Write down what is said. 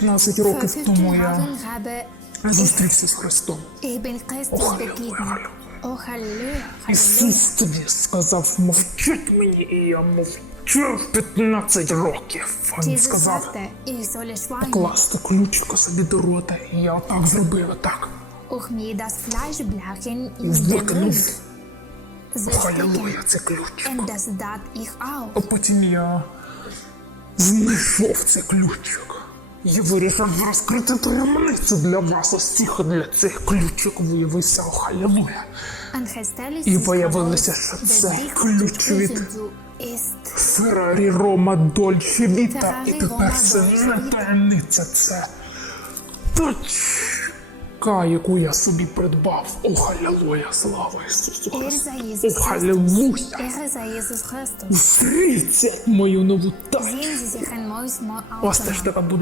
15 років тому я зустрівся з Христом. Halleluja. Ісус тобі сказав мовчить мені, і я мовчав 15 років. Він сказав sagte, ich solle schweigen, класти ключика собі до рота, і я отак зробив, отак. І викинув. Халилуя, це ключик. А потім я знайшов цей ключик. Я вирішив розкрити таємницю для вас усіх, для цих ключик виявився о халілуя. І виявилося, що це ключ від Феррарі Рома Дольче Віта. І тепер це не таємниця, це точка, яку я собі придбав. О, халілуя, слава Ісусу Христу. О, халілуя. Зріться мою нову тачку. Sehen Sie sich ein neues Mal У вас теж така буде.